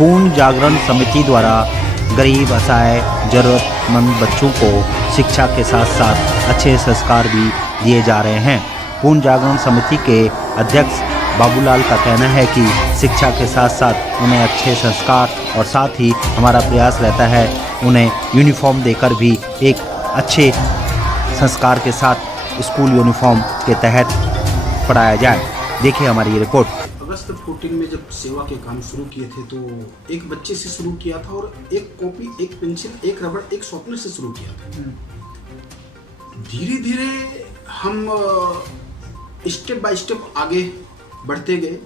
पूर्ण जागरण समिति द्वारा गरीब, असहाय, ज़रूरतमंद बच्चों को शिक्षा के साथ साथ अच्छे संस्कार भी दिए जा रहे हैं। पूर्ण जागरण समिति के अध्यक्ष बाबूलाल का कहना है कि शिक्षा के साथ साथ उन्हें अच्छे संस्कार और साथ ही हमारा प्रयास रहता है उन्हें यूनिफॉर्म देकर भी एक अच्छे संस्कार के साथ स्कूल यूनिफॉर्म के तहत पढ़ाया जाए। देखिए हमारी ये रिपोर्ट। अगस्त 14 में जब सेवा के काम शुरू किए थे तो एक बच्चे से शुरू किया था और एक कॉपी, एक पेंसिल, एक रबड़, एक शॉर्पनर से शुरू किया था। धीरे धीरे हम स्टेप बाय स्टेप आगे बढ़ते गए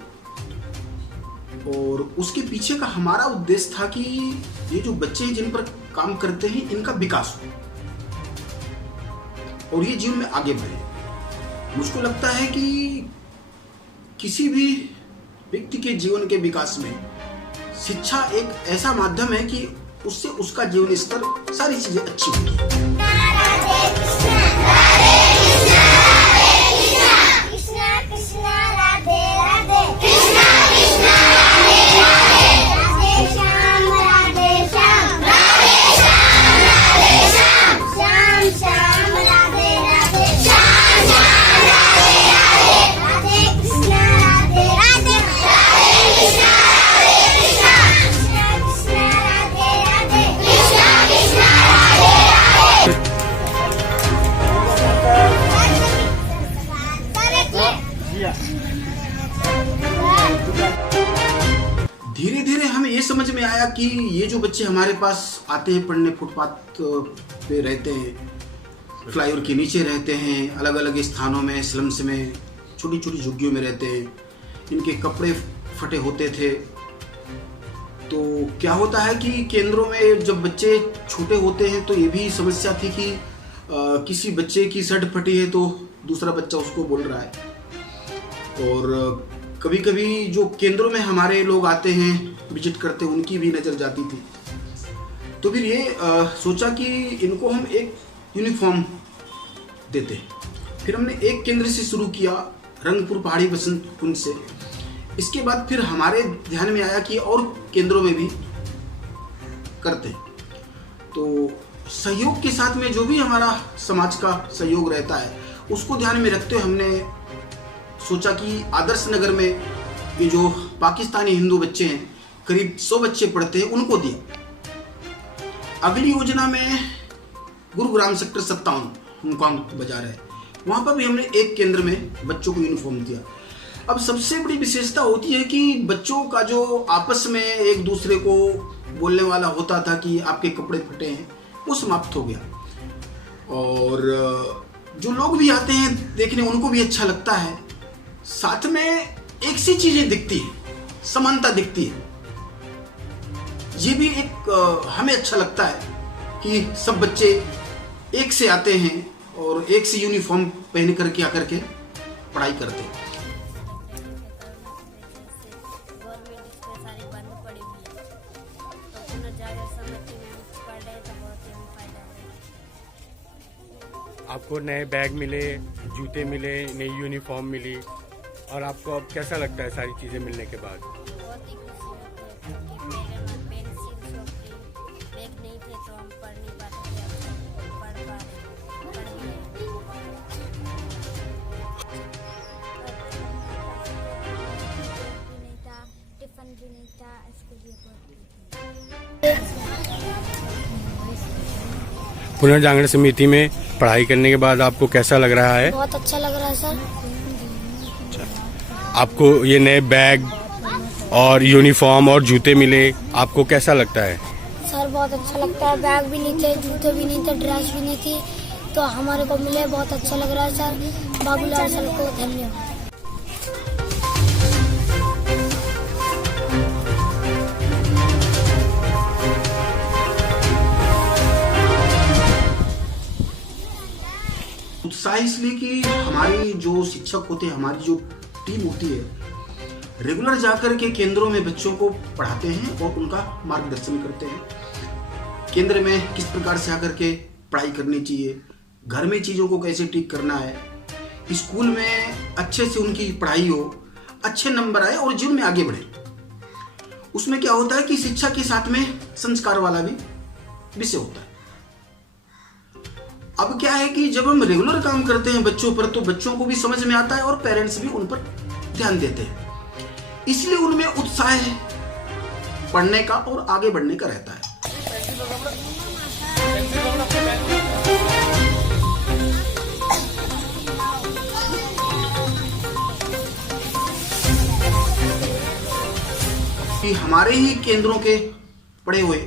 और उसके पीछे का हमारा उद्देश्य था कि ये जो बच्चे जिन पर काम करते हैं इनका विकास हो और ये जीवन में आगे बढ़े। मुझको लगता है कि किसी भी व्यक्ति के जीवन के विकास में शिक्षा एक ऐसा माध्यम है कि उससे उसका जीवन स्तर सारी चीजें अच्छी होती धीरे धीरे हमें ये समझ में आया कि ये जो बच्चे हमारे पास आते हैं पढ़ने, फुटपाथ पे रहते हैं, फ्लाईओवर के नीचे रहते हैं, अलग अलग स्थानों में, स्लम्स में, छोटी छोटी झुग्गियों में रहते हैं, इनके कपड़े फटे होते थे। तो क्या होता है कि केंद्रों में जब बच्चे छोटे होते हैं तो ये भी समस्या थी कि किसी बच्चे की शर्ट फटी है तो दूसरा बच्चा उसको बोल रहा है। और कभी कभी जो केंद्रों में हमारे लोग आते हैं, विजिट करते हैं, उनकी भी नज़र जाती थी। तो फिर ये सोचा कि इनको हम एक यूनिफॉर्म देते। फिर हमने एक केंद्र से शुरू किया, रंगपुर पहाड़ी बसंत कुंज से। इसके बाद फिर हमारे ध्यान में आया कि और केंद्रों में भी करते। तो सहयोग के साथ में जो भी हमारा समाज का सहयोग रहता है उसको ध्यान में रखते हुए हमने सोचा कि आदर्श नगर में ये जो पाकिस्तानी हिंदू बच्चे हैं, करीब 100 बच्चे पढ़ते हैं, उनको दिया। अगली योजना में गुरुग्राम सेक्टर 57 हांगकांग बाजार है, वहाँ पर भी हमने एक केंद्र में बच्चों को यूनिफॉर्म दिया। अब सबसे बड़ी विशेषता होती है कि बच्चों का जो आपस में एक दूसरे को बोलने वाला होता था कि आपके कपड़े फटे हैं, वो समाप्त हो गया। और जो लोग भी आते हैं देखने, उनको भी अच्छा लगता है। साथ में एक सी चीजें दिखती है, समानता दिखती है। ये भी एक हमें अच्छा लगता है कि सब बच्चे एक से आते हैं और एक से यूनिफॉर्म पहन करके आकर के पढ़ाई करते हैं। आपको नए बैग मिले, जूते मिले, नई यूनिफॉर्म मिली, और आपको अब कैसा लगता है सारी चीज़ें मिलने के बाद? बहुत ही खुशी होती है क्योंकि मेरे में पेंसिल, चौकी, बैग नहीं थे तो हम पढ़ नहीं पाते थे, अब पढ़ पा रहे हैं। टिफिन भी नहीं था, इसके लिए पुनर्जागरण समिति में पढ़ाई करने के बाद आपको कैसा लग रहा है? बहुत अच्छा लग रहा है सर। आपको ये नए बैग और यूनिफॉर्म और जूते मिले, आपको कैसा लगता है? सर बहुत अच्छा लगता है। बैग भी नहीं थे, जूते भी नहीं थे, ड्रेस भी नहीं थी, तो हमारे को मिले, बहुत अच्छा लग रहा है सर। बाबूलाल सर को धन्यवाद। उत्साह इसलिए कि हमारी जो शिक्षक होते हैं, हमारी जो टीम होती है, रेगुलर जाकर के केंद्रों में बच्चों को पढ़ाते हैं और उनका मार्गदर्शन करते हैं। केंद्र में किस प्रकार से आकर के पढ़ाई करनी चाहिए, घर में चीज़ों को कैसे ठीक करना है, स्कूल में अच्छे से उनकी पढ़ाई हो, अच्छे नंबर आए और जीवन में आगे बढ़े, उसमें क्या होता है कि शिक्षा के साथ में संस्कार वाला भी विषय होता है। अब क्या है कि जब हम रेगुलर काम करते हैं बच्चों पर, तो बच्चों को भी समझ में आता है और पेरेंट्स भी उन पर ध्यान देते हैं, इसलिए उनमें उत्साह है पढ़ने का और आगे बढ़ने का रहता है। कि हमारे ही केंद्रों के पढ़े हुए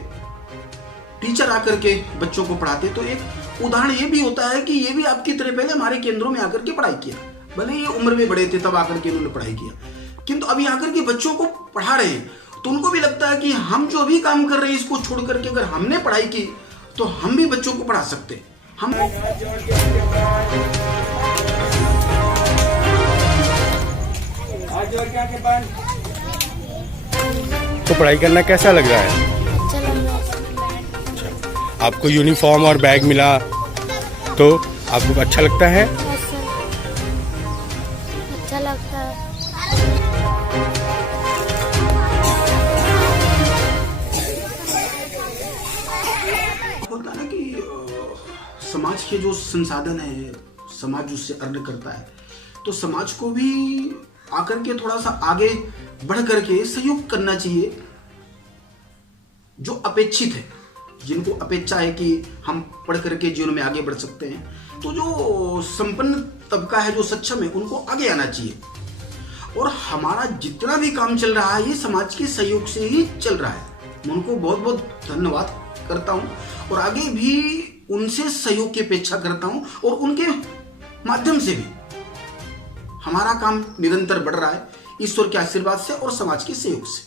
टीचर आकर के बच्चों को पढ़ाते, तो एक उदाहरण ये भी होता है कि ये भी आपकी तरह पहले हमारे केंद्रों में आकर के पढ़ाई किया, भले ये उम्र में बड़े थे तब आकर के उन्होंने पढ़ाई किया, किंतु अभी आकर के बच्चों को पढ़ा रहे हैं तो उनको भी लगता है कि हम जो भी काम कर रहे हैं इसको छोड़ करके अगर हमने पढ़ाई की तो हम भी बच्चों को पढ़ा सकते हैं। हम तो पढ़ाई करना कैसा लग रहा है? अच्छा लग रहा है। अच्छा, आपको यूनिफॉर्म और बैग मिला तो आपको अच्छा लगता है? अच्छा लगता है। होता है ना कि समाज के जो संसाधन है, समाज उससे अर्न करता है, तो समाज को भी आकर के थोड़ा सा आगे बढ़ करके सहयोग करना चाहिए। जो अपेक्षित है, जिनको अपेक्षा है कि हम पढ़ करके जीवन में आगे बढ़ सकते हैं, तो जो संपन्न तबका है, जो सक्षम है, उनको आगे आना चाहिए। और हमारा जितना भी काम चल रहा है ये समाज के सहयोग से ही चल रहा है। मैं उनको बहुत बहुत धन्यवाद करता हूँ और आगे भी उनसे सहयोग की अपेक्षा करता हूँ और उनके माध्यम से भी हमारा काम निरंतर बढ़ रहा है, ईश्वर के आशीर्वाद से और समाज के सहयोग से।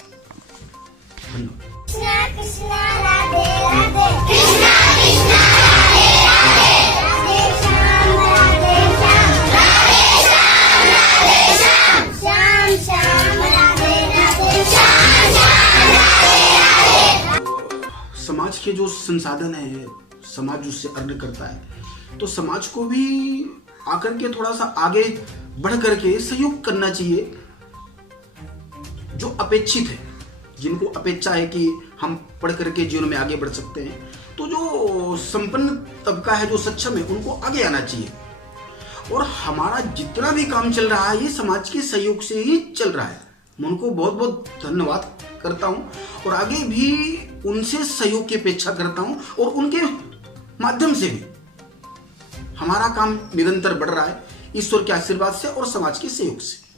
धन्यवाद। कृष्णा कृष्णा राधे राधे, कृष्णा कृष्णा राधे राधे, राधे श्याम राधे श्याम, राधे श्याम राधे श्याम, श्याम श्याम राधे राधे, श्याम श्याम राधे राधे। समाज के जो संसाधन है, समाज उससे अर्न करता है, तो समाज को भी आकर के थोड़ा सा आगे बढ़ करके सहयोग करना चाहिए। जो अपेक्षित है, जिनको अपेक्षा है कि हम पढ़ करके जीवन में आगे बढ़ सकते हैं, तो जो संपन्न तबका है, जो सक्षम है, उनको आगे आना चाहिए। और हमारा जितना भी काम चल रहा है ये समाज के सहयोग से ही चल रहा है। मैं उनको बहुत बहुत धन्यवाद करता हूँ और आगे भी उनसे सहयोग की अपेक्षा करता हूँ और उनके माध्यम से भी हमारा काम निरंतर बढ़ रहा है, ईश्वर के आशीर्वाद से और समाज के सहयोग से।